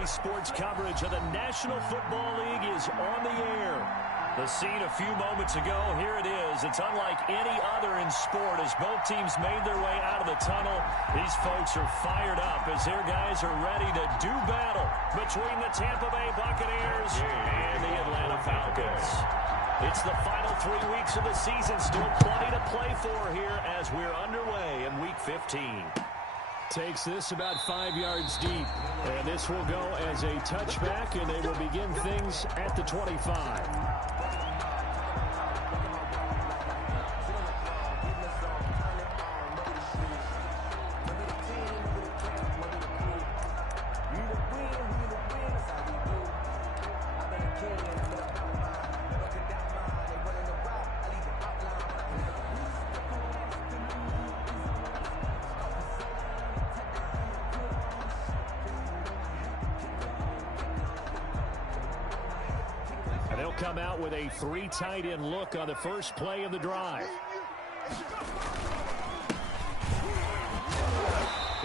Today's sports coverage of the National Football League is on the air. The scene a few moments ago, here it is. It's unlike any other in sport as both teams made their way out of the tunnel. These folks are fired up as their guys are ready to do battle between the Tampa Bay Buccaneers and the Atlanta Falcons. It's the final 3 weeks of the season. Still plenty to play for here as we're underway in Week 15. Takes this about 5 yards deep. And this will go as a touchback, and they will begin things at the 25. Come out with a 3 tight end look on the first play of the drive.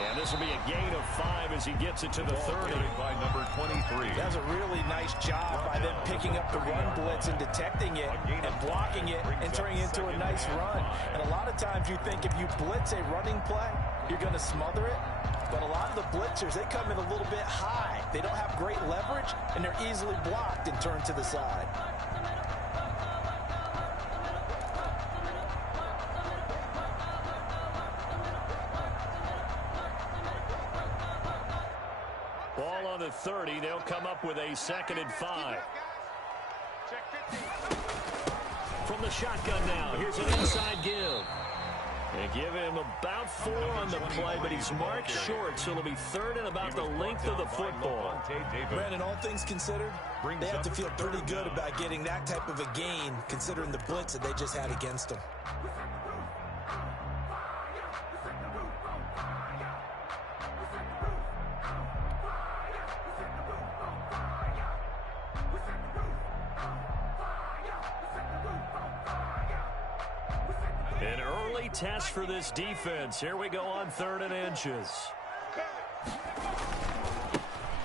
And this will be a gain of 5 as he gets it to the 30. By number 23. That's a really nice job by them picking up the run blitz and detecting it and blocking it and turning it into a nice run. And a lot of times you think if you blitz a running play, you're going to smother it. But a lot of the blitzers, they come in a little bit high. They don't have great leverage, and they're easily blocked and turned to the side. Ball on the 30. They'll come up with a 2nd and 5. From the shotgun now, here's an inside give. They give him about 4 on the play, but he's marked short, so it'll be 3rd and about the length of the football. Brandon, all things considered, they have to feel pretty good about getting that type of a gain, considering the blitz that they just had against them. An early test for this defense. Here we go on 3rd and inches.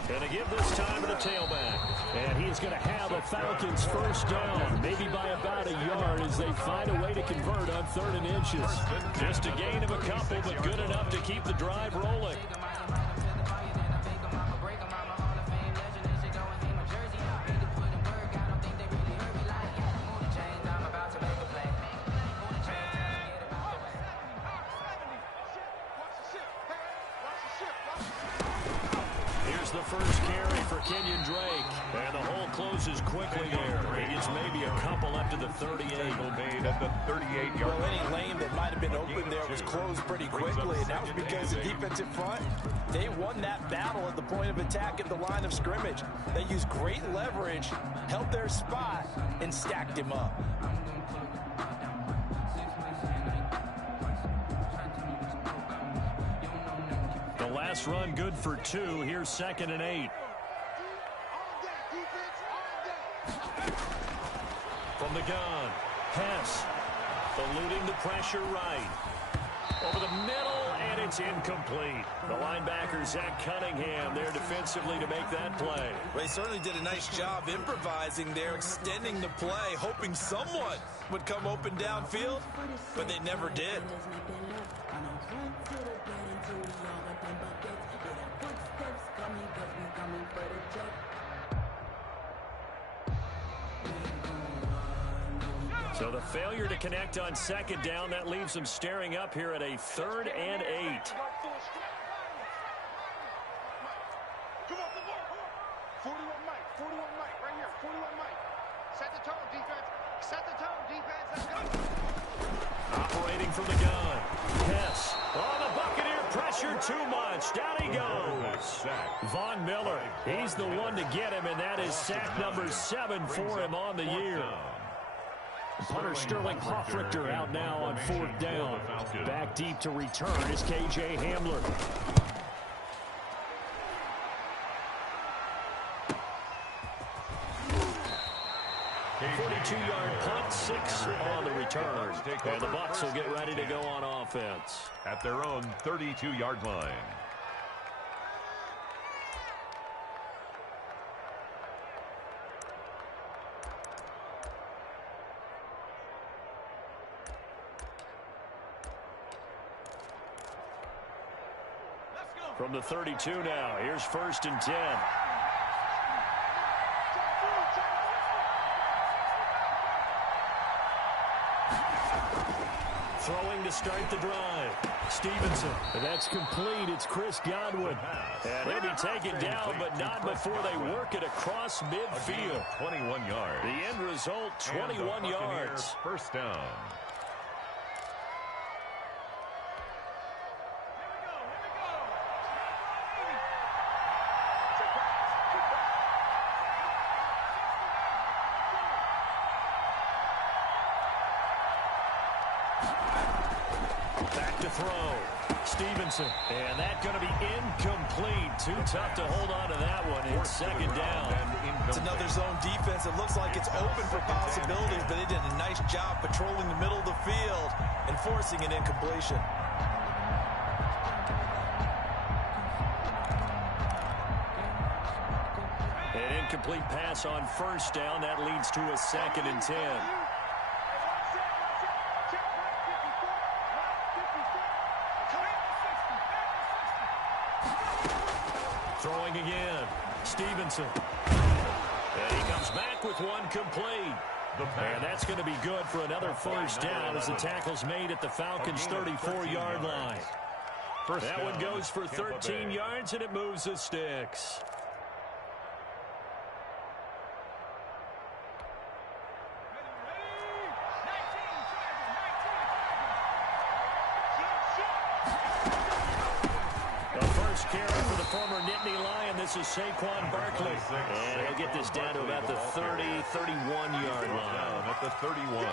And to give this time to the tailback. And he's going to have a Falcons first down, maybe by about a yard as they find a way to convert on 3rd and inches. Just a gain of a couple, but good enough to keep the drive rolling. The first carry for Kenyon Drake. And the hole closes quickly there. He gets maybe a couple up to the 38. Made at the 38-yard well, any lane that might have been open there was closed pretty quickly, and that was because the defensive front, they won that battle at the point of attack at the line of scrimmage. They used great leverage, held their spot, and stacked him up. Last run good for 2. Here's 2nd and 8. From the gun, Hess eluding the pressure right. Over the middle, and it's incomplete. The linebacker, Zach Cunningham, there defensively to make that play. Well, they certainly did a nice job improvising there, extending the play, hoping someone would come open downfield, but they never did. So the failure to connect on 2nd down, that leaves them staring up here at a 3rd and 8. 41 Mike, right here, 41 Mike. Set the tone, defense. Set the tone, defense. Let's go. Operating from the gun. Hess. Oh, the Buccaneer pressure too much. Down he goes. Von Miller, he's the one to get him, and that is sack number 7 for him on the year. Punter Sterling Hoffrichter out now on 4th down. Back deep to return is K.J. Hamler. 42-yard punt, 6 on the return. And the Bucs will get ready to go on offense. At their own 32-yard line. From the 32 now, here's 1st and 10. Throwing to start the drive. Stevenson. That's complete. It's Chris Godwin. And he'll be taken down, but not before they work it across midfield. 21 yards. The end result, 21 yards. First down. Back to throw. Stevenson. And that's going to be incomplete. Too tough to hold on to that one. It's 2nd down. It's another zone defense. It looks like it's open for possibilities, but they did a nice job patrolling the middle of the field and forcing an incompletion. An incomplete pass on 1st down. That leads to a 2nd and 10. Throwing again. Stevenson. And he comes back with one complete. And that's going to be good for another 1st down as the tackle's made at the Falcons' 34-yard line. That one goes for 13 yards, and it moves the sticks. Carry for the former Nittany Lion. This is Saquon Barkley. And he'll get this down to about the 31-yard line. At the 31.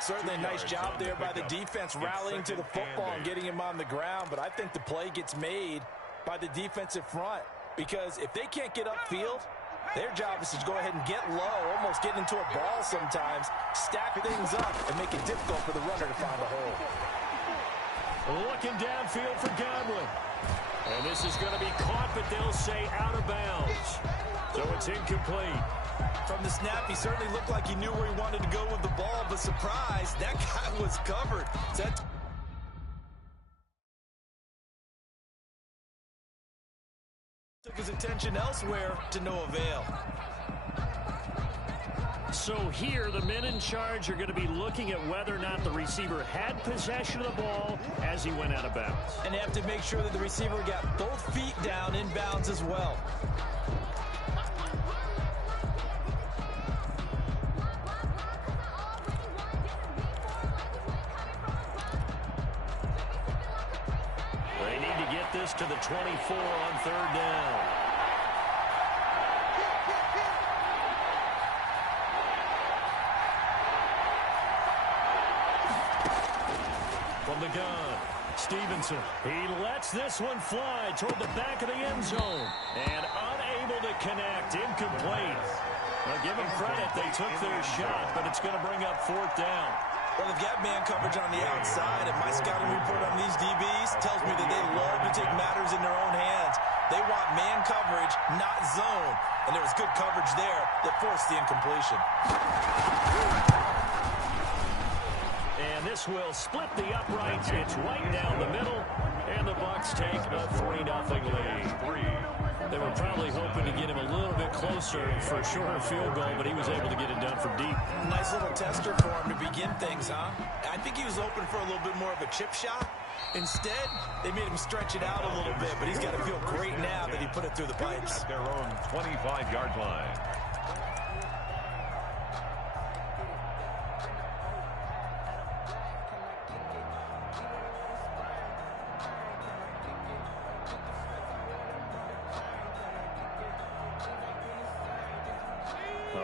Certainly a nice job there by the defense rallying to the football and getting him on the ground. But I think the play gets made by the defensive front. Because if they can't get upfield, their job is to go ahead and get low, almost get into a ball sometimes, stack things up, and make it difficult for the runner to find a hole. Looking downfield for Godwin. And this is going to be caught, but they'll say out of bounds. So it's incomplete. From the snap, he certainly looked like he knew where he wanted to go with the ball, but surprise, that guy was covered. Took his attention elsewhere to no avail. So here, the men in charge are going to be looking at whether or not the receiver had possession of the ball as he went out of bounds. And they have to make sure that the receiver got both feet down in bounds as well. They need to get this to the 24 on 3rd down. From the gun, Stevenson. He lets this one fly toward the back of the end zone. And unable to connect. Incomplete. Well, give them credit. They took their shot, but it's going to bring up 4th down. Well, they've got man coverage on the outside, and my scouting report on these DBs tells me that they love to take matters in their own hands. They want man coverage, not zone. And there was good coverage there that forced the incompletion. And this will split the uprights. It's right down the middle, and the Bucs take a 3-0 lead. They were probably hoping to get him a little bit closer for a shorter field goal, but he was able to get it done from deep. Nice little tester for him to begin things, huh? I think he was open for a little bit more of a chip shot. Instead, they made him stretch it out a little bit, but he's got to feel great now that he put it through the pipes. At their own 25-yard line.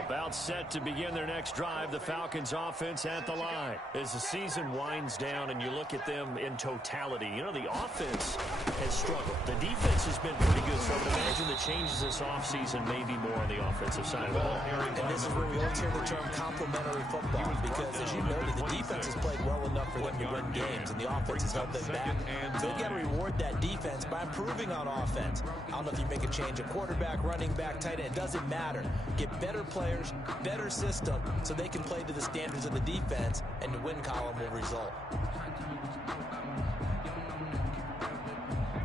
About set to begin their next drive, the Falcons offense at the line. As the season winds down and you look at them in totality, you know, the offense has struggled. The defense has been pretty good, so I would imagine the changes this offseason may be more on the offensive side of the ball. And this is where we always hear the term complementary football, because as you noted, the defense has played well enough for them to win games, and the offense has held them back. So they've got to reward that defense by improving on offense. I don't know if you make a change at quarterback, running back, tight end, it doesn't matter. Get better players, better system, so they can play to the standards of the defense, and the win column will result.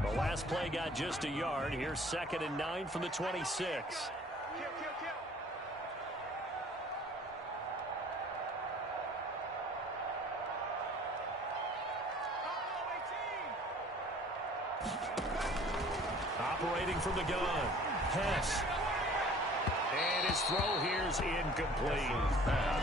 The Last play got just a yard. Here's 2nd and 9 from the 26. Operating from the gun. Pass. And his throw here is incomplete.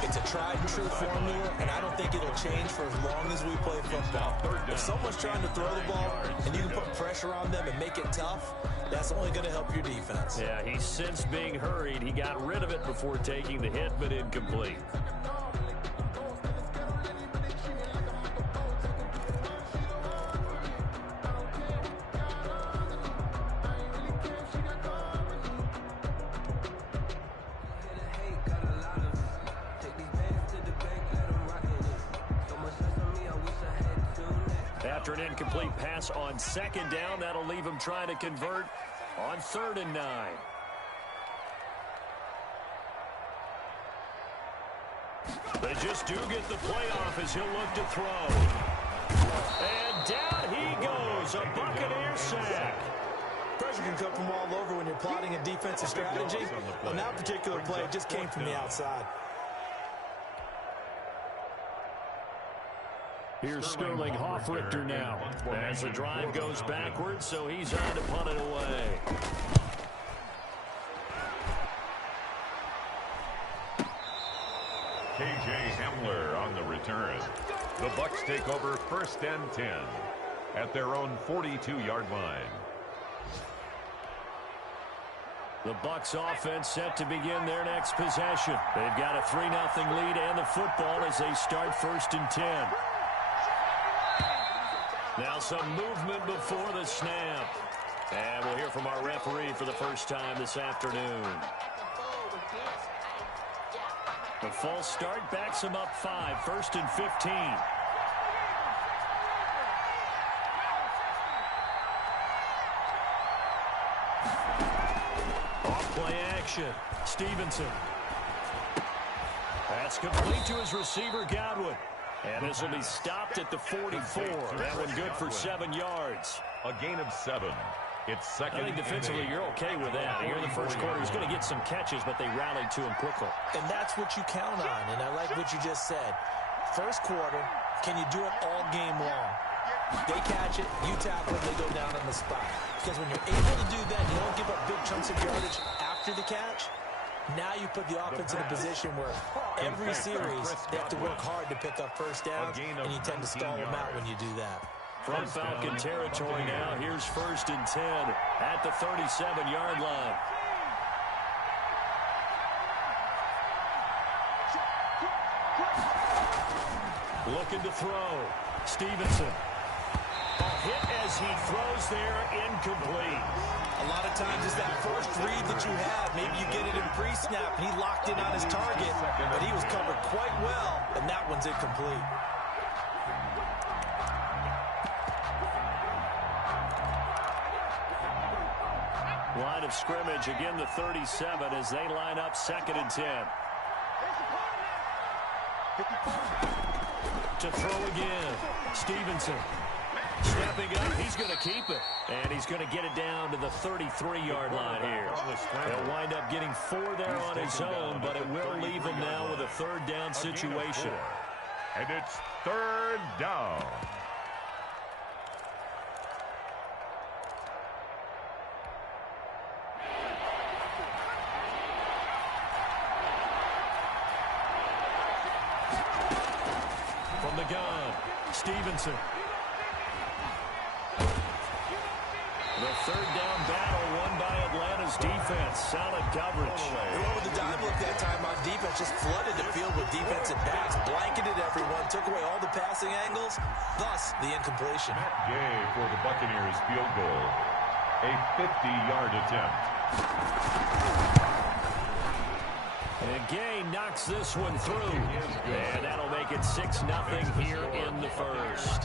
It's a tried-and-true formula, and I don't think it'll change for as long as we play football. If someone's trying to throw the ball and you can put pressure on them and make it tough, that's only going to help your defense. Yeah, he's since being hurried. He got rid of it before taking the hit, but incomplete. After an incomplete pass on 2nd down, that'll leave him trying to convert on 3rd and 9. They just do get the playoff as he'll look to throw. And down he goes, a Buccaneer sack. Pressure can come from all over when you're plotting a defensive strategy. On that particular play, it just came from the outside. Here's Sterling Hoffrichter now. As the drive goes backwards, so he's on to punt it away. K.J. Hamler on the return. The Bucs take over 1st and 10 at their own 42-yard line. The Bucs offense set to begin their next possession. They've got a 3-0 lead and the football as they start 1st and 10. Now some movement before the snap. And we'll hear from our referee for the first time this afternoon. The false start backs him up 5, 1st and 15. Off-play action. Stevenson. That's complete to his receiver, Godwin. And this will be stopped at the 44. That one good for 7 yards. A gain of 7. It's 2nd. I think defensively you're okay with that. Here in the first quarter, he's going to get some catches, but they rallied to him quickly. And that's what you count on, and I like what you just said. First quarter, can you do it all game long? They catch it, you tackle it, they go down on the spot. Because when you're able to do that, you don't give up big chunks of yardage after the catch. Now you put the offense in a position where every series they have to work hard to pick up 1st downs, and you tend to stall them out when you do that. From Falcon territory now, here's 1st and 10 at the 37-yard line. Looking to throw. Stevenson. A hit as he throws there, incomplete. A lot of times it's that first read that you have. Maybe you get it in pre-snap, and he locked in on his target, but he was covered quite well, and that one's incomplete. Line of scrimmage, again the 37 as they line up 2nd and 10. To throw again. Stevenson. Stepping up, he's going to keep it. And he's going to get it down to the 33-yard line here. He'll wind up getting 4 there on his own, but it will leave him now with a 3rd down situation. And it's 3rd down. From the gun, Stevenson. The 3rd down battle won by Atlanta's defense. Solid coverage. They went with the dime look that time on defense. Just flooded the field with defensive backs. Blanketed everyone. Took away all the passing angles. Thus, the incompletion. Matt Gay for the Buccaneers field goal. A 50-yard attempt. And Gay knocks this one through. And that'll make it 6-0 here in the first.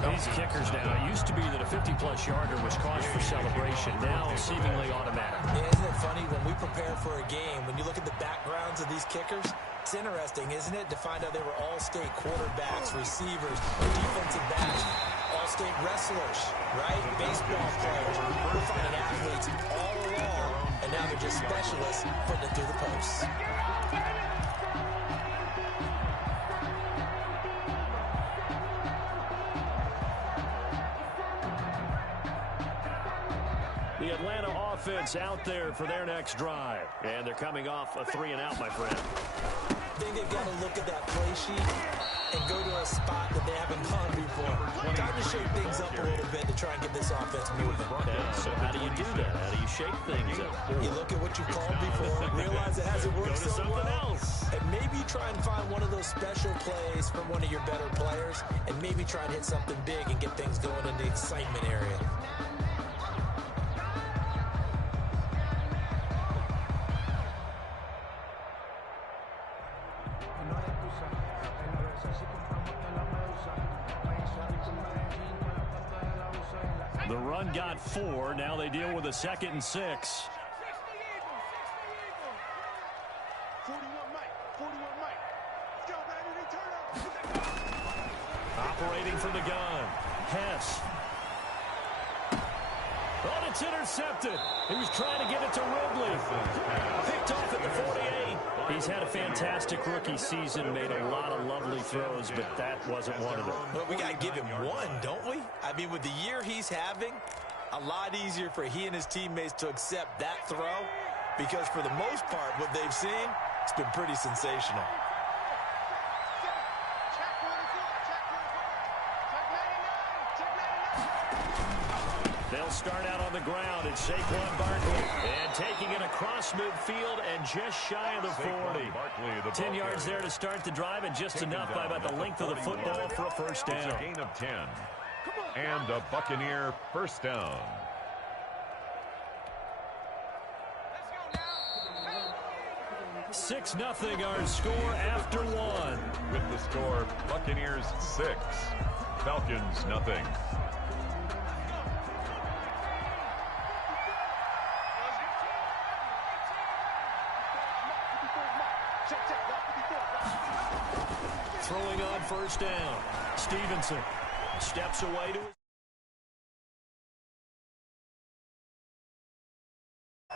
These kickers now, it used to be that a 50-plus yarder was cause for celebration. Now seemingly automatic. Yeah, isn't it funny when we prepare for a game, when you look at the backgrounds of these kickers, it's interesting, isn't it, to find out they were all-state quarterbacks, receivers, defensive backs, all upstate wrestlers, right? Baseball players. We're finding athletes all along, and now they're just specialists putting it through the posts. The Atlanta offense out there for their next drive. And they're coming off a 3-and-out, my friend. I think they've got to look at that play sheet and go to a spot that they haven't gone before. Time to shake things up a little bit to try and get this offense moving. Yeah, so how do you do that? How do you shake things up? You look at what you've called before, realize it hasn't worked so well, else. and maybe you try and find one of those special plays from one of your better players, and maybe try and hit something big and get things going in the excitement area. The run got 4. Now they deal with a 2nd and 6. 41 Mike. 41 Mike. Let's go, baby. Operating from the gun. Hess. Oh, it's intercepted. He was trying to get it to Ridley. Picked off at the 48. He's had a fantastic rookie season, made a lot of lovely throws, but that wasn't one of them. But we got to give him one, don't we? I mean, with the year he's having, a lot easier for he and his teammates to accept that throw, because for the most part, what they've seen, it's been pretty sensational. They'll start out on the ground. It's Saquon Barkley. And taking it across midfield and just shy of the 40. 10 yards there to start the drive, and just enough by about the length of the football for a first down. It's a gain of 10. And a Buccaneer first down. Let's go now. 6-0 our score after 1. With the score, Buccaneers 6, Falcons nothing. Throwing on first down. Stevenson steps away to his.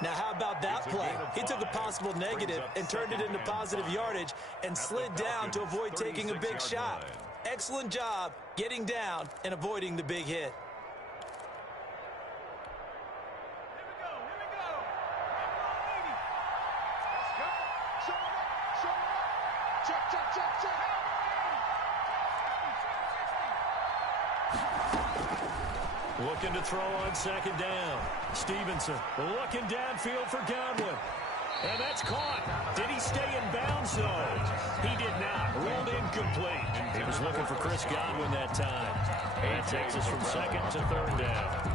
Now, how about that play? He took a possible negative and turned it into positive yardage and slid down to avoid taking a big shot. Excellent job getting down and avoiding the big hit. Looking to throw on second down. Stevenson looking downfield for Godwin. And that's caught. Did he stay in bounds, though? He did not. Ruled incomplete. He was looking for Chris Godwin that time. And that takes us from second to third down.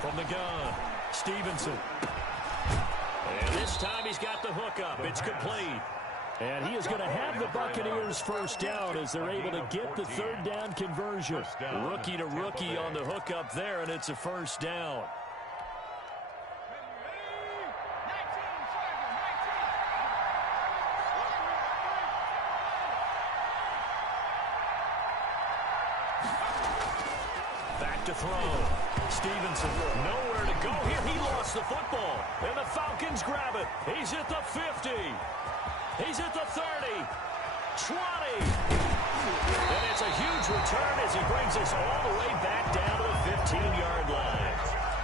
From the gun, Stevenson. And this time he's got the hookup. It's complete. And he is going to have the Buccaneers first down as they're able to get the third down conversion. Rookie to rookie on the hookup there, and it's a first down. Back to throw. Stevenson, nowhere to go here. He lost the football, and the Falcons grab it. He's at the 50. He's at the 30. 20. And it's a huge return as he brings us all the way back down to the 15-yard line.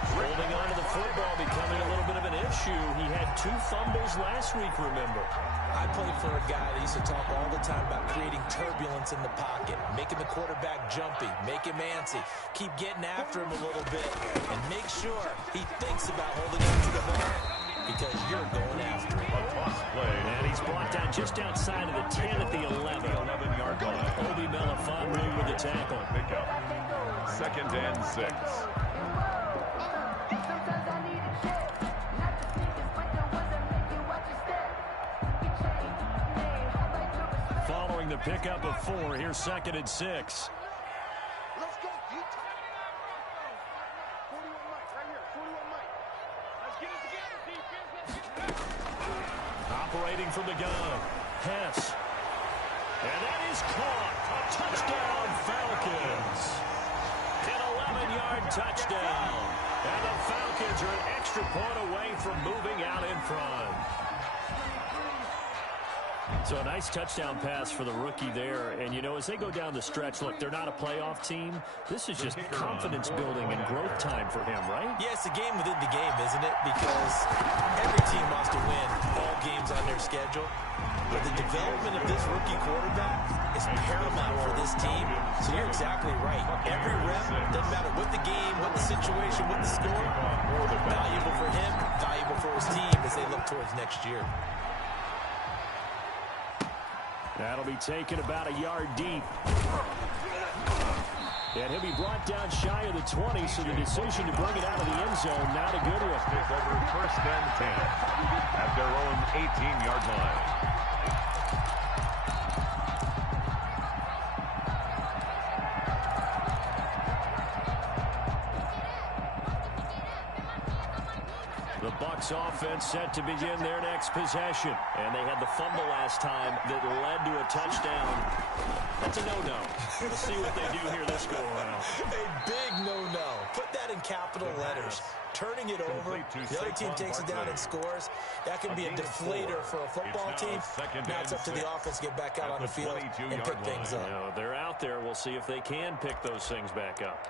Holding on to the football becoming a little bit of an issue. He had 2 fumbles last week, remember. I played for a guy that used to talk all the time about creating turbulence in the pocket, making the quarterback jumpy, make him antsy, keep getting after him a little bit, and make sure he thinks about holding on to the ball because you're going after him. A toss play. And he's brought down just outside of the 10 at the 11. 11-yard line. Obi Melifonwu with the tackle. Pick up. 2nd and 6. Following the pickup of 4, here's 2nd and 6. Let's go, Utah. 41 Mike, right here. 41 Mike. Let's get it together, defense. Let's get it together. Operating from the gun. Hess. And that is caught. A touchdown, Falcons. An 11-yard touchdown. And the Falcons are an extra point away from moving out in front. So a nice touchdown pass for the rookie there. And, you know, as they go down the stretch, look, they're not a playoff team. This is just confidence building and growth time for him, right? Yeah, it's a game within the game, isn't it? Because every team wants to win all games on their schedule. But the development of this rookie quarterback is paramount for this team. So you're exactly right. Every rep, doesn't matter what the game, what the situation, what the score, valuable for him, valuable for his team as they look towards next year. That'll be taken about a yard deep. And he'll be brought down shy of the 20, so the decision to bring it out of the end zone, not a good one. Take over 1st and 10 at their own 18-yard line. The Bucs offense set to begin their next possession. And they had the fumble last time that led to a touchdown. That's a no-no. We'll see what they do here this go-around. A big no-no. Put that in capital letters. Turning it over, the other team takes it down and scores. That can be a deflator for a football team. Now it's up to the offense to get back out on the field and pick things up. You know, they're out there. We'll see if they can pick those things back up.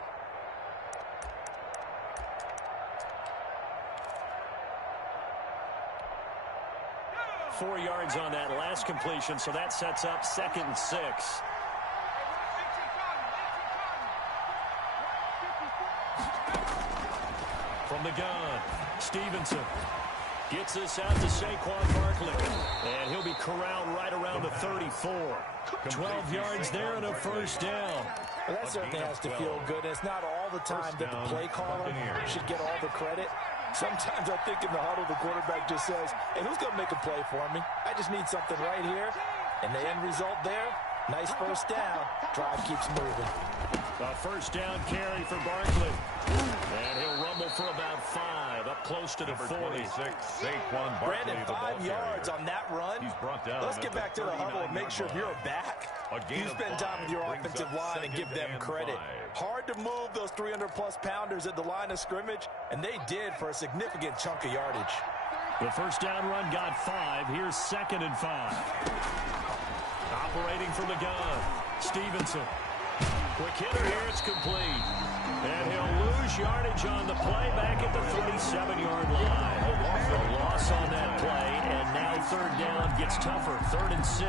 Four yards on that last completion, so that sets up 2nd and 6. From the gun, Stevenson gets this out to Saquon Barkley, and he'll be corralled right around the 34. 12 yards there and a 1st down. Well, that certainly has to feel good. It's not all the time that the play caller should get all the credit. Sometimes I think in the huddle, the quarterback just says, hey, who's going to make a play for me? I just need something right here. And the end result there, nice 1st down. Drive keeps moving. A 1st down carry for Barkley. And he'll rumble for about 5, up close to the 40. Saquon Barkley, Brandon, 5 yards on that run. He's brought down. Let's get back to the huddle and make sure if you're back, you spend time with your offensive line and give them credit. Hard to move those 300-plus pounders at the line of scrimmage, and they did for a significant chunk of yardage. The 1st down run got 5. Here's 2nd and 5. Operating from the gun, Stevenson. Quick hitter here, it's complete. And he'll lose yardage on the play back at the 37-yard line. A loss on that play, and now 3rd down gets tougher, 3rd and 6.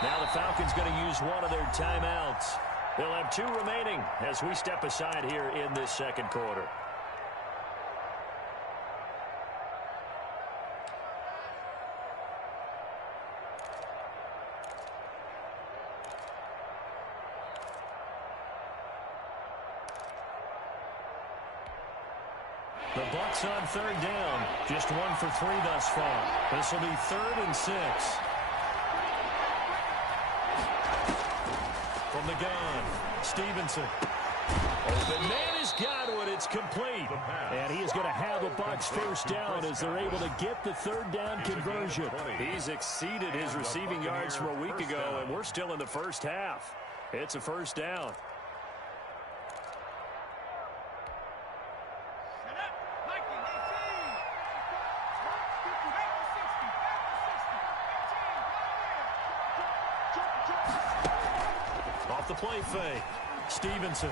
Now the Falcons going to use one of their timeouts. They'll have 2 remaining as we step aside here in this 2nd quarter. The Bucs on 3rd down. Just 1 for 3 thus far. This will be 3rd and 6. From the gun, Stevenson. Open man is Godwin. It's complete. And he is going to have a Bucs 1st down as they're able to get the 3rd down conversion. He's exceeded his receiving yards from a week ago, and we're still in the 1st half. It's a 1st down. Off the play fake, Stevenson.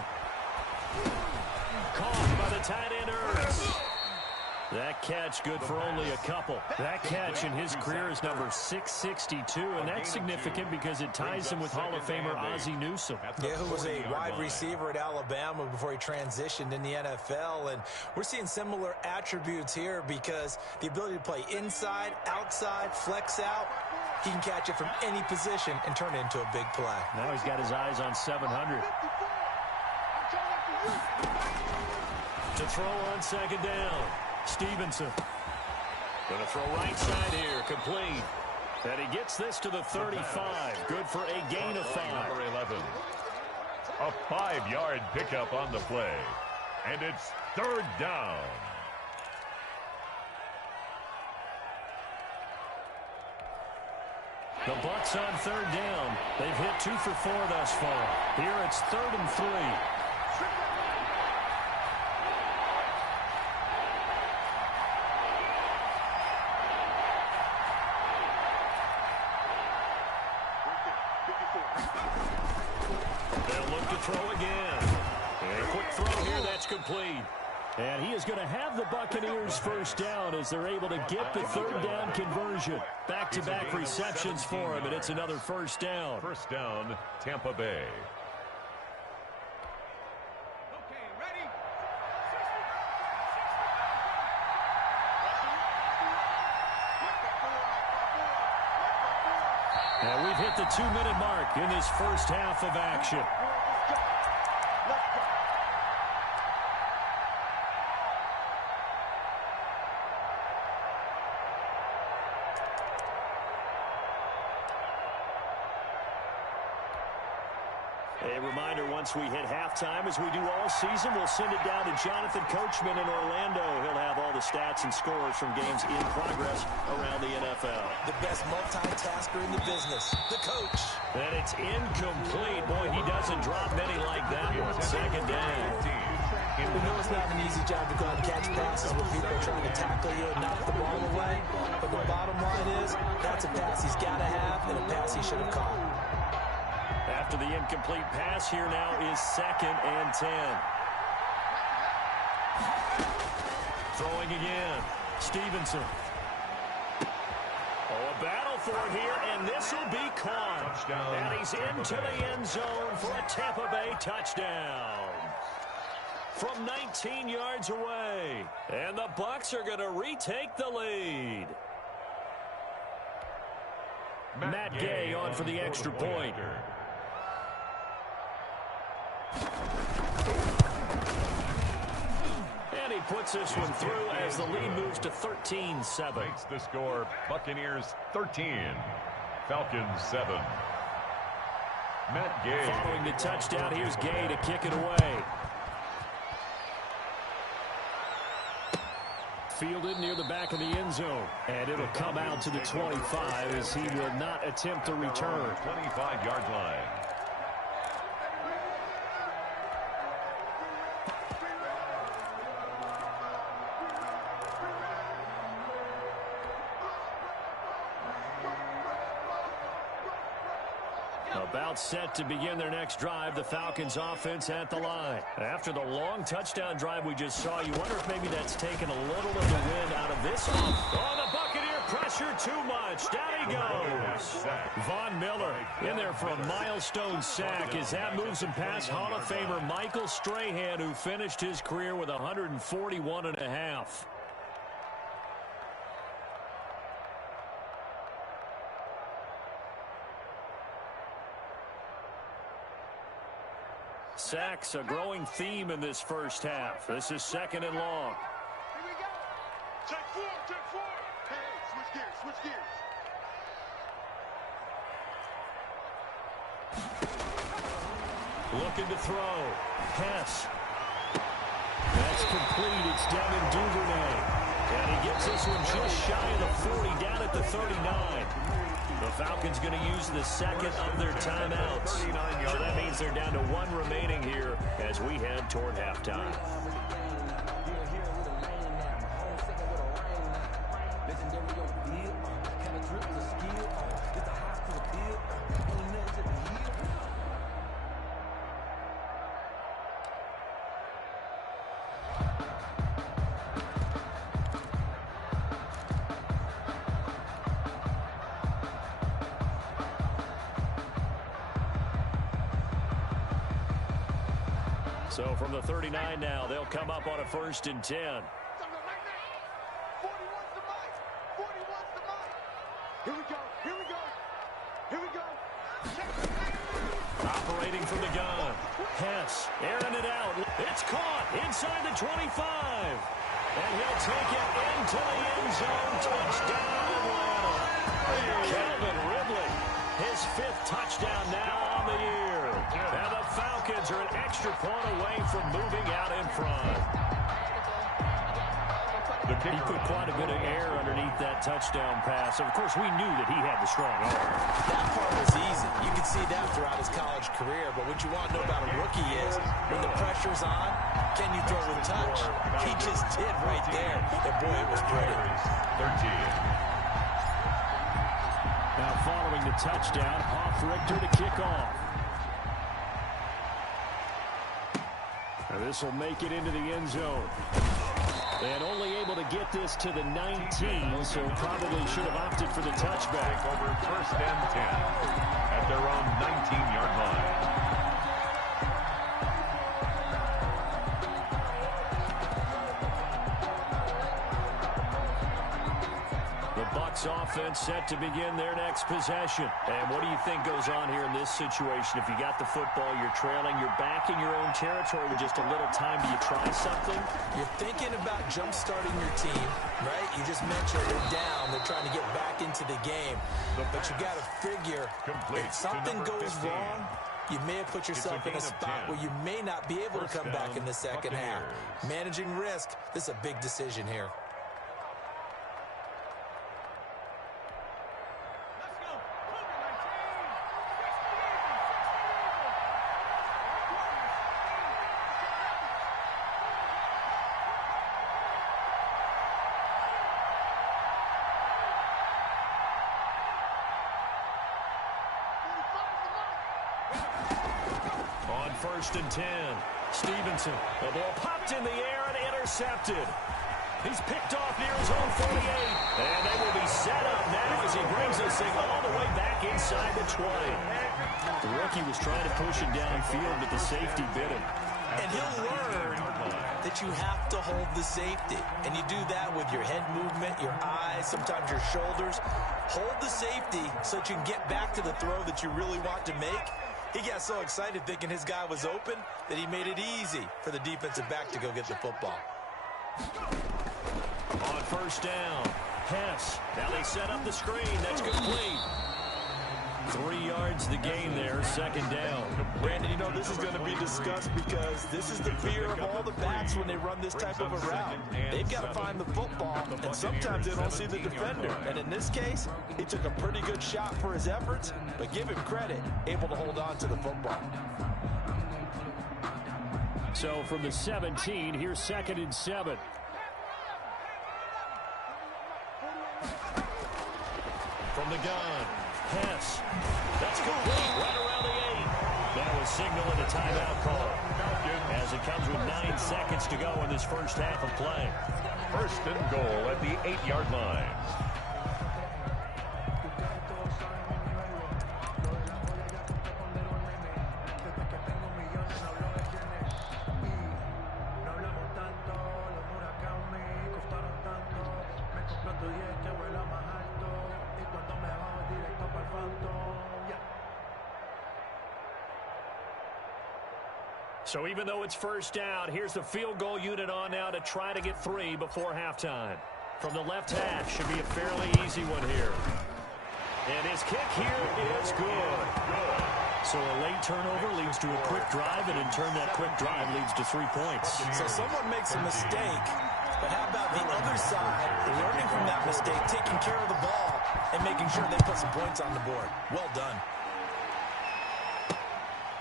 caught by the tight end Ertz. That catch good for only a couple. That catch in his career is number 662, and that's significant because it ties him with Hall of Famer Ozzie Newsome. Yeah, who was a wide receiver at Alabama before he transitioned in the NFL. And we're seeing similar attributes here because the ability to play inside, outside, flex out, he can catch it from any position and turn it into a big play. Now he's got his eyes on 700. To throw on second down. Stevenson. Going to throw right side here. Complete. And he gets this to the 35. Good for a gain of 5. Number 11. A 5-yard pickup on the play. And it's third down. The Bucs on third down. They've hit 2 for 4 thus far. Here it's 3rd and 3. They'll look to throw again. And a quick throw here, that's complete. And he is going to have the Buccaneers first down as they're able to get the third down conversion. Back-to-back receptions for him, and it's another first down. First down, Tampa Bay. And we've hit the 2-minute mark in this first half of action. A reminder, once we hit halftime, as we do all season, we'll send it down to Jonathan Coachman in Orlando. He'll have all the stats and scores from games in progress around the NFL. The best multitasker in the business, the coach. And it's incomplete. Boy, he doesn't drop many like that one. Second down. We know it's not an easy job to go out and catch passes where people are trying to tackle you and knock the ball away. But the bottom line is, that's a pass he's got to have and a pass he should have caught. After the incomplete pass, here now is 2nd and 10. Throwing again. Stevenson. Oh, a battle for it here, and this will be caught. Touchdown. And he's into the end zone for a Tampa Bay touchdown. From 19 yards away. And the Bucs are going to retake the lead. Matt Gay on for the extra point. And he puts this one through as the lead moves to 13-7. Makes the score Buccaneers 13, Falcons 7. Matt Gay. Following the touchdown, here's Gay to kick it away. Fielded near the back of the end zone. And it'll come out to the 25 as he will not attempt a return. 25-yard line. About set to begin their next drive, the Falcons offense at the line. After the long touchdown drive we just saw, you wonder if maybe that's taken a little of the wind out of this one. Oh, the Buccaneer pressure too much. Down he goes. Von Miller in there for a milestone sack as that moves him past Hall of Famer Michael Strahan, who finished his career with 141.5. Sacks, a growing theme in this first half. This is 2nd and long. Here we go. Check 4, check 4. Hey, switch gears, switch gears. Looking to throw. Hess. That's complete. It's down in Duvernay. And he gets this one just shy of the 40, down at the 39. The Falcons going to use the second of their timeouts. So that means they're down to 1 remaining here as we head toward halftime. So from the 39 now, they'll come up on a 1st and 10. 41's the mic. 41's the mic. Here we go. Here we go. Here we go. Operating from the gun. Hess airing it out. It's caught inside the 25. And he'll take it into the end zone. Touchdown, Atlanta. Calvin Ridley, his 5th touchdown now on the year. And the Falcons are an extra point away from moving out in front. He put quite a bit of air underneath that touchdown pass. Of course, we knew that he had the strong arm. That part was easy. You can see that throughout his college career. But what you want to know about a rookie is when the pressure's on, can you throw with touch? He just did right there. And boy, it was pretty. 13. Now following the touchdown, Hoff-Richter to kick off. Now this will make it into the end zone. And only able to get this to the 19, so probably should have opted for the touchback. Take over 1st and 10 at their own 19-yard line. Offense set to begin their next possession. And what do you think goes on here in this situation? If you got the football, you're trailing, you're back in your own territory with just a little time. Do you try something? You're thinking about jump-starting your team, right? You just mentioned they're down. They're trying to get back into the game. But you got to figure if something goes wrong, you may have put yourself in a spot where you may not be able to come back in the second half. Managing risk, this is a big decision here. On 1st and 10, Stevenson. The ball popped in the air and intercepted. He's picked off near his own 48. And they will be set up now as he brings this thing all the way back inside the 20. The rookie was trying to push him downfield, but the safety bit him. And he'll learn that you have to hold the safety. And you do that with your head movement, your eyes, sometimes your shoulders. Hold the safety so that you can get back to the throw that you really want to make. He got so excited thinking his guy was open that he made it easy for the defensive back to go get the football. On 1st down, Hess. Now they set up the screen. That's complete. 3 yards the gain there, 2nd down. Brandon, you know, this is going to be discussed because this is the fear of all the backs when they run this type of a route. They've got to find the football, and sometimes they don't see the defender. And in this case, he took a pretty good shot for his efforts, but give him credit, able to hold on to the football. So from the 17, here's 2nd and 7. From the gun, Hess. That's complete right around the 8. That was signaling a timeout call as it comes with 9 seconds to go in this first half of play. 1st and goal at the 8-yard line. So even though it's 1st down, here's the field goal unit on now to try to get 3 before halftime. From the left hash, should be a fairly easy one here. And his kick here is good. So a late turnover leads to a quick drive, and in turn that quick drive leads to 3 points. So someone makes a mistake, but how about the other side, learning from that mistake, taking care of the ball, and making sure they put some points on the board. Well done.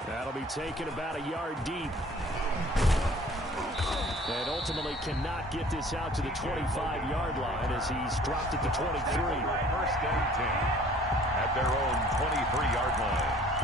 That'll be taken about a yard deep. And ultimately cannot get this out to the 25-yard line as he's dropped at the 23. 1st and 10 at their own 23-yard line.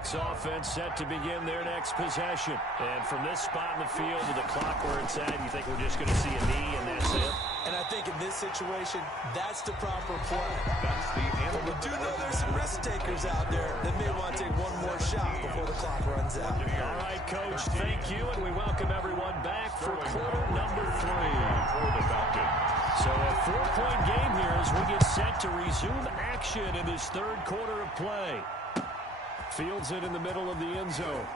Bucs offense set to begin their next possession. And from this spot in the field to the clock where it's at, you think we're just going to see a knee and that's it? And I think in this situation, that's the proper play. That's the end. But we do know there's some risk takers out there that may want to take one more shot before the clock runs out. All right, Coach, thank you, and we welcome everyone back for quarter number 3. For the Falcons. So a 4-point game here as we get set to resume action in this third quarter of play. Fields it in the middle of the end zone.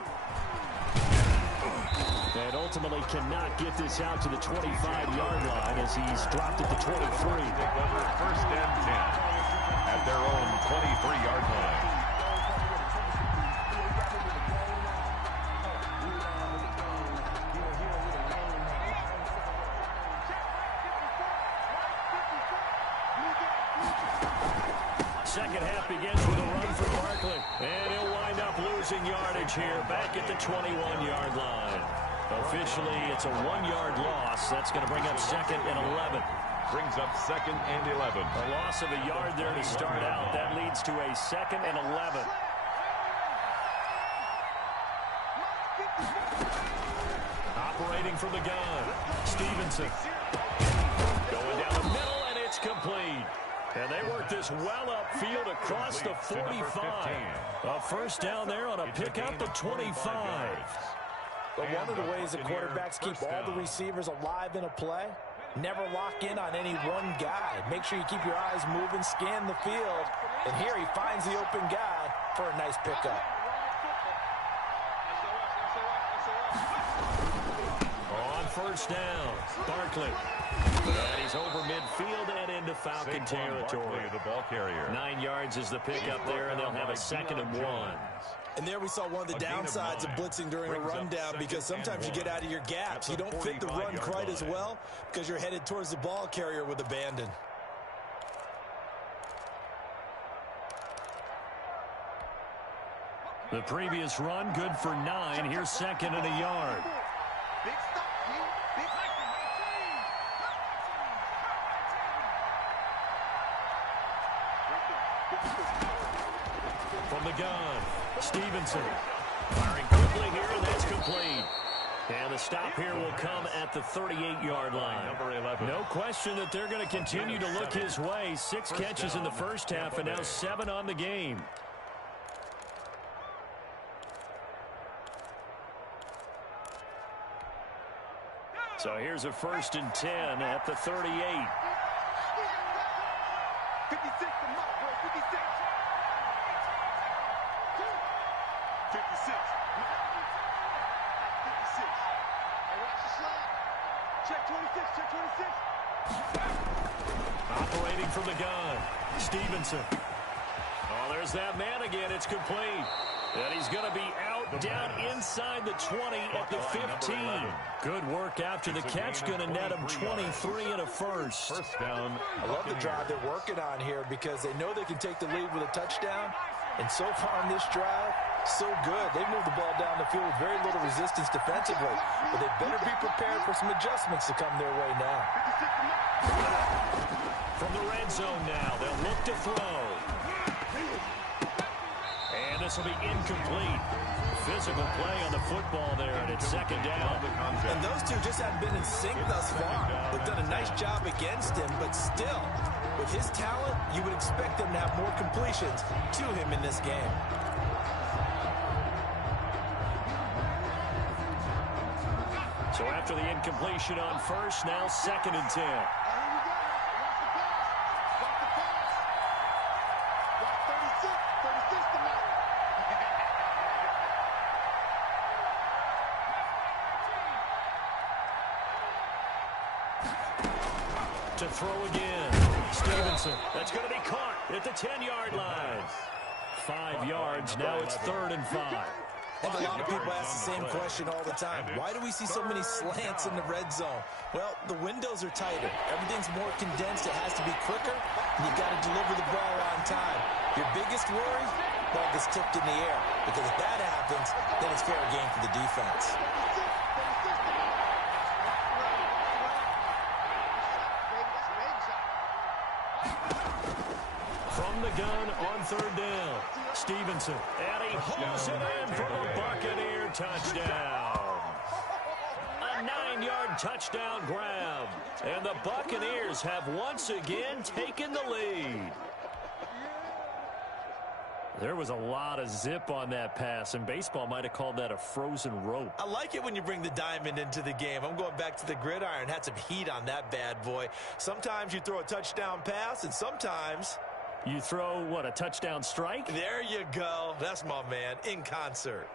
And ultimately cannot get this out to the 25-yard line as he's dropped at the 23. First and 10 at their own 23-yard line. Second half begins with a run for Barkley. And he'll wind up losing yardage here back at the 21-yard line. Officially, it's a 1-yard loss. That's going to bring up second and 11. Brings up second and 11. A loss of a yard there to start out. That leads to a second and 11. Operating from the gun. Stevenson. Going down the middle, and it's complete. And they work this well upfield across the 45. A first down there on a pickup at 25. But one of the ways the quarterbacks keep all the receivers alive in a play, never lock in on any one guy. Make sure you keep your eyes moving, scan the field. And here he finds the open guy for a nice pickup. On first down, Barkley. And he's over midfield and into Falcon territory. The ball carrier. 9 yards is the pickup there, and they'll have a second and 1. And there we saw one of the downsides of blitzing during a rundown, because sometimes you get out of your gaps. You don't fit the run quite as well because you're headed towards the ball carrier with abandon. The previous run, good for 9. Here's second and a yard. Big stop, G. Big From the gun, Stevenson. Firing quickly here, and that's complete. And the stop here will come at the 38-yard line. Number 11. No question that they're going to continue to look his way. 6 catches in the first half, and now 7 on the game. So here's a first and 10 at the 38. 56 to Mike, bro. 56. 56. 56. Hey, watch the slide. Check 26. Check 26. Operating from the gun, Stevenson. Oh, there's that man again. It's complete. And he's going to be out down inside the 20 at the 15. Good work after the catch. Going to net him 23 and a first. First down. I love the drive they're working on here because they know they can take the lead with a touchdown. And so far in this drive, so good. They moved the ball down the field with very little resistance defensively. But they better be prepared for some adjustments to come their way now. From the red zone now, they'll look to throw. And this will be incomplete. Physical play on the football there, and it's second down. And those two just haven't been in sync thus far. They've done a nice job against him, but still, with his talent, you would expect them to have more completions to him in this game. So after the incompletion on first, now second and 10. To throw again. Stevenson. That's going to be caught at the 10-yard line. 5 yards. Now it's third and 5. I think a lot of people ask the same question all the time. Why do we see so many slants in the red zone? Well, the windows are tighter. Everything's more condensed. It has to be quicker, and you've got to deliver the ball on time. Your biggest worry? Ball gets tipped in the air. Because if that happens, then it's fair game for the defense. From from the gun on third down. Stevenson, and he hauls it in for the Buccaneer touchdown. A 9-yard touchdown grab. And the Buccaneers have once again taken the lead. There was a lot of zip on that pass, and baseball might have called that a frozen rope. I like it when you bring the diamond into the game. I'm going back to the gridiron. Had some heat on that bad boy. Sometimes you throw a touchdown pass, and sometimes you throw, what, a touchdown strike? There you go. That's my man, in concert.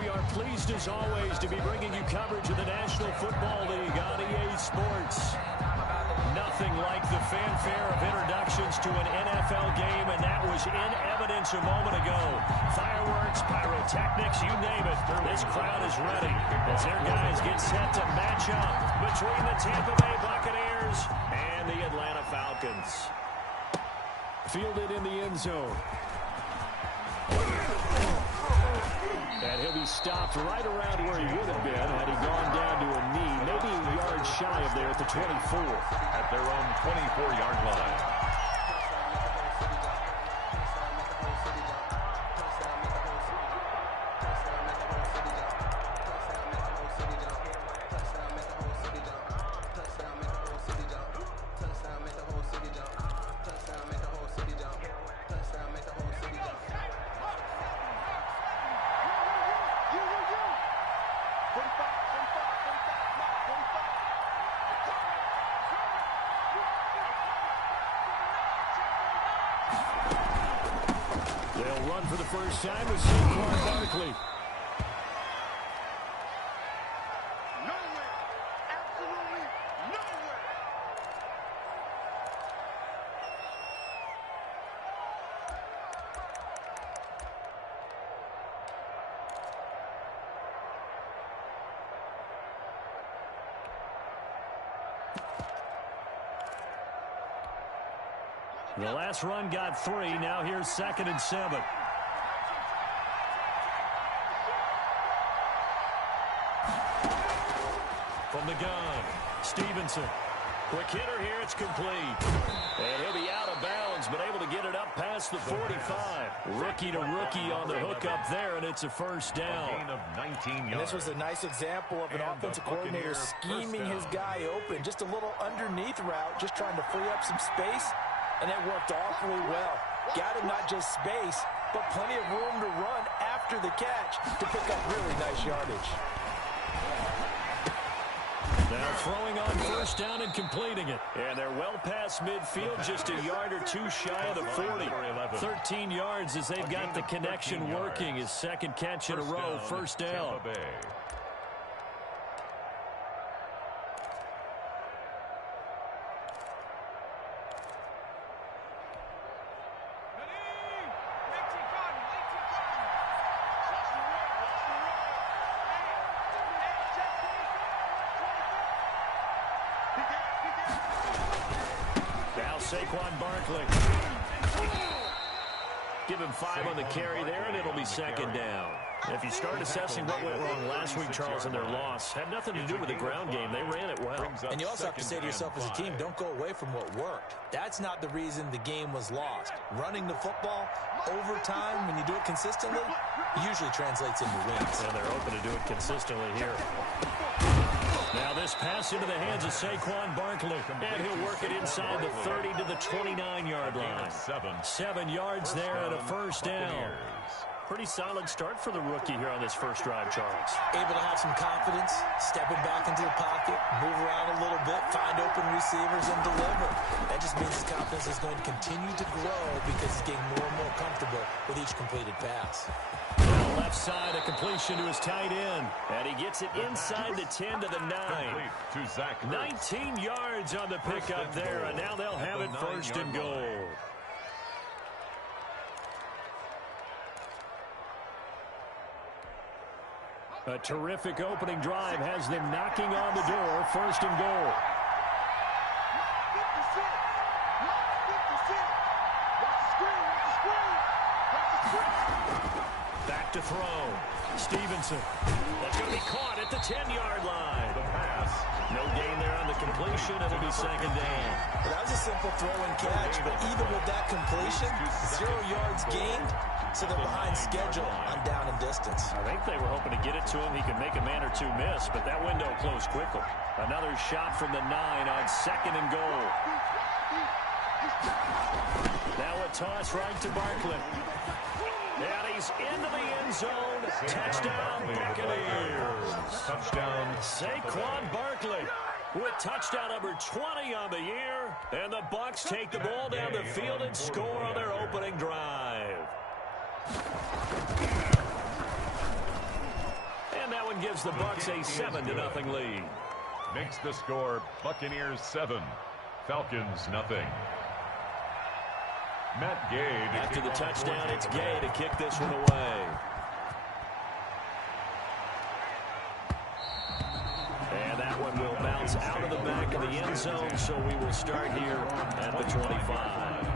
We are pleased, as always, to be bringing you coverage of the National Football League on EA Sports. Nothing like the fanfare of introductions to an NFL game, and that was in evidence a moment ago. Fireworks, pyrotechnics, you name it. This crowd is ready as their guys get set to match up between the Tampa Bay Buccaneers Bears and the Atlanta Falcons. Fielded in the end zone. And he'll be stopped right around where he would have been had he gone down to a knee, maybe a yard shy of there at the 24. At their own 24-yard line. They'll run for the first time with Saquon Barkley. Nowhere. Absolutely nowhere. The last run got 3. Now here's 2nd and 7. From the gun, Stevenson. Quick hitter here. It's complete. And he'll be out of bounds, but able to get it up past the 45. Rookie to rookie on the hook up there, and it's a first down. A gain of 19 yards. And this was a nice example of an offensive coordinator scheming his guy open. Just a little underneath route, just trying to free up some space. And it worked awfully well. Got him not just space, but plenty of room to run after the catch to pick up really nice yardage. Now throwing on first down and completing it. And they're well past midfield, just a yard or two shy of the 40. 13 yards as they've got the connection working. His second catch in a row, first down. Saquon Barkley. Give him 5 on the carry there, and it'll be second down. If you start assessing what went wrong last week, Charles, in their loss, had nothing to do with the ground game. They ran it well. And you also have to say to yourself as a team, don't go away from what worked. That's not the reason the game was lost. Running the football over time, when you do it consistently, usually translates into wins. And they're open to do it consistently here. Now this pass into the hands of Saquon Barkley. And he'll work it inside the 30 to the 29-yard line. 7 yards there and a first down. Pretty solid start for the rookie here on this first drive, Charles. Able to have some confidence, stepping back into the pocket, move around a little bit, find open receivers, and deliver. That just means his confidence is going to continue to grow because he's getting more and more comfortable with each completed pass. Left side, a completion to his tight end. And he gets it inside the 10 to the 9. 19 yards on the pickup there, and now they'll have it first and goal. A terrific opening drive has them knocking on the door, first and goal. Back to throw. Stevenson. That's going to be caught at the 10-yard line. The pass. No gain there on the completion. It'll be second down. Well, that was a simple throw and catch, but even with that completion, 0 yards gained, so they're behind schedule on down and distance. I think they were hoping to get it to him. He could make a man or two miss, but that window closed quickly. Another shot from the 9 on second and goal. Now a toss right to Barkley. And he's into the end zone. Touchdown, Buccaneers. Touchdown, Saquon Barkley with touchdown number 20 on the year. And the Bucs take the ball down the field and score on their opening drive. And that one gives the Bucs a 7-0 lead. Makes the score Buccaneers 7, Falcons nothing. Matt Gay. After the touchdown, it's Gay to kick this one away. And that one will bounce gets out of the back of the end zone, so we will start here at the 25.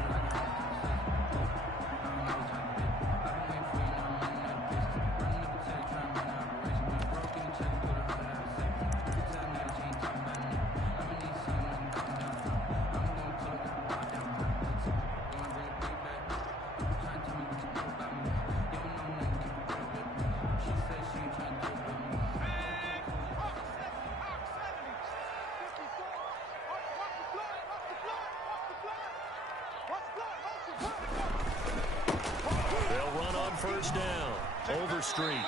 First down, Overstreet.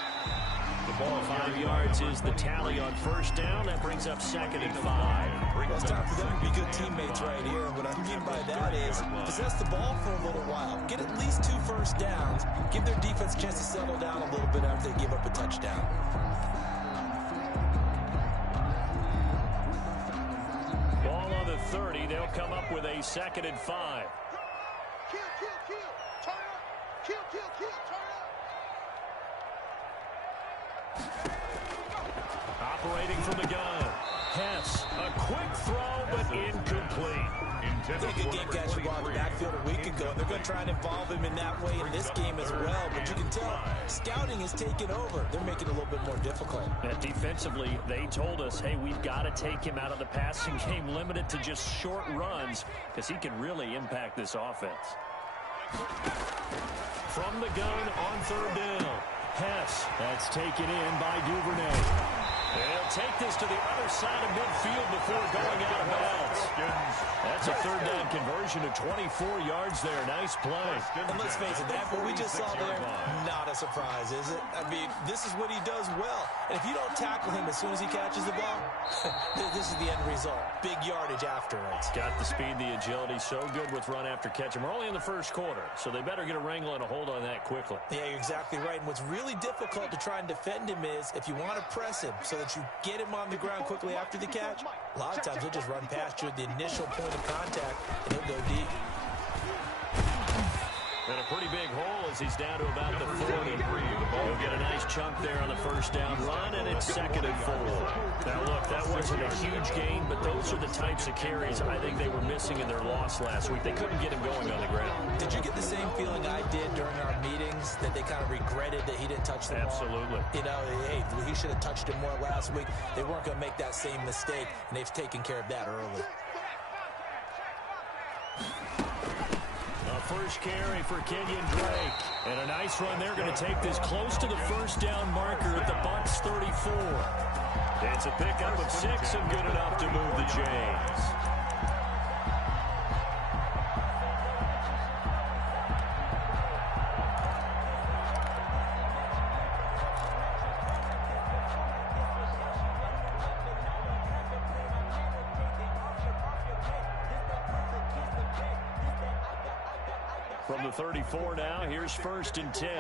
The ball 5 yards is the tally on first down. That brings up 2nd and 5. Well, it's time for them to be good teammates right here. And what I mean by that is possess the ball for a little while. Get at least 2 first downs. Give their defense a chance to settle down a little bit after they give up a touchdown. Ball on the 30. They'll come up with a 2nd and 5. Kill, kill, kill. Turn up. Kill, kill, kill. Turn up. Operating from the gun. Hess, a quick throw, but incomplete. They did a good game catching ball in the backfield a week ago, and they're going to try and involve him in that way in this game as well. But you can tell scouting is taking over. They're making it a little bit more difficult. And defensively, they told us, hey, we've got to take him out of the passing game, limited to just short runs, because he can really impact this offense. From the gun on 3rd down. Hess, that's taken in by Duvernay. They'll take this to the other side of midfield before going out of bounds. That's a 3rd down conversion of 24 yards there. Nice play. And let's face it, that what we just saw there, not a surprise, is it? I mean, this is what he does well. And if you don't tackle him as soon as he catches the ball, this is the end result. Big yardage afterwards. Got the speed, the agility, so good with run after catch. And we're only in the first quarter, so they better get a wrangle and a hold on that quickly. Yeah, you're exactly right. And what's really difficult to try and defend him is if you want to press him so that you get him on the ground quickly after the catch, a lot of times he'll just run past you at the initial point of contact, and he'll go deep. And a pretty big hole as he's down to about the 40. He'll get a nice chunk there on the first down run, and it's 2nd and 4. Now, look, that wasn't a huge gain, but those are the types of carries I think they were missing in their loss last week. They couldn't get him going on the ground. Did you get the same feeling I did during our meetings, that they kind of regretted that he didn't touch the ball? Absolutely. You know, hey, he should have touched him more last week. They weren't going to make that same mistake, and they've taken care of that early. First carry for Kenyon Drake. And a nice run. They're going to take this close to the first down marker at the Bucs 34. It's a pickup of 6 and good enough to move the chains. From the 34 now, here's 1st and 10.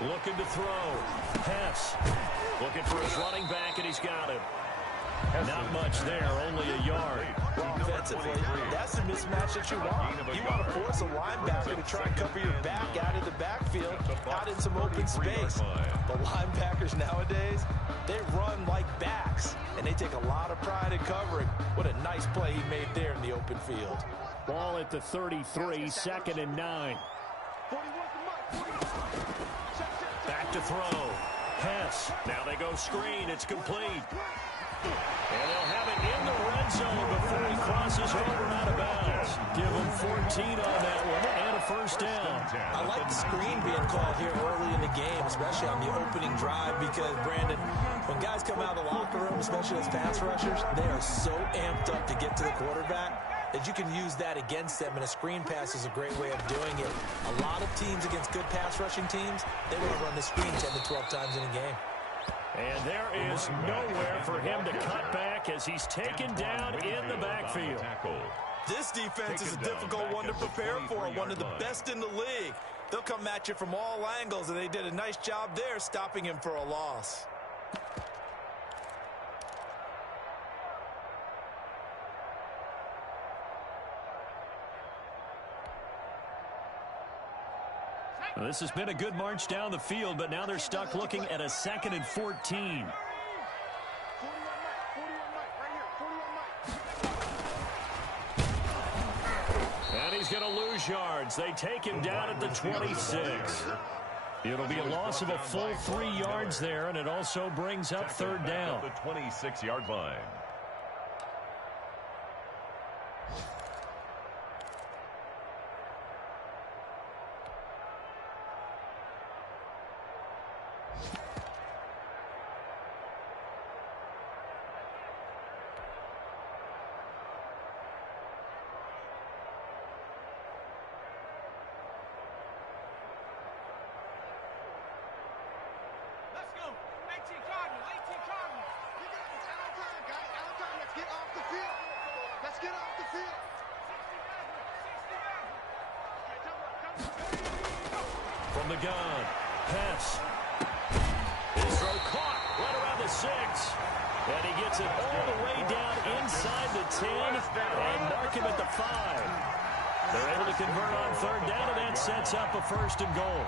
Looking to throw. Hess looking for his running back, and he's got him. Not much there, only a yard. Offensively, that's the mismatch that you want. You want to force a linebacker to try and cover your back out of the backfield, out in some open space. But linebackers nowadays, they run like backs, and they take a lot of pride in covering. What a nice play he made there in the open field. Ball at the 33, 2nd and 9. Back to throw. Hess. Now they go screen. It's complete. And they'll have it in the red zone before he crosses over and out of bounds. Give him 14 on that one and a first down. I like the screen being called here early in the game, especially on the opening drive, because, Brandon, when guys come out of the locker room, especially as pass rushers, they are so amped up to get to the quarterback that you can use that against them, and a screen pass is a great way of doing it. A lot of teams against good pass rushing teams, they want to run the screen 10 to 12 times in a game. And there is nowhere for him to cut back as he's taken down in the backfield. This defense is a difficult one to prepare for, one of the best in the league. They'll come at you from all angles, and they did a nice job there stopping him for a loss. Well, this has been a good march down the field, but now they're stuck looking at a 2nd and 14. And he's going to lose yards. They take him down at the 26. It'll be a loss of a full 3 yards there, and it also brings up 3rd down. The 26-yard line. From the gun, pass. His throw caught right around the 6. And he gets it all the way down inside the 10 and mark him at the 5. They're able to convert on 3rd down, and that sets up a 1st and goal.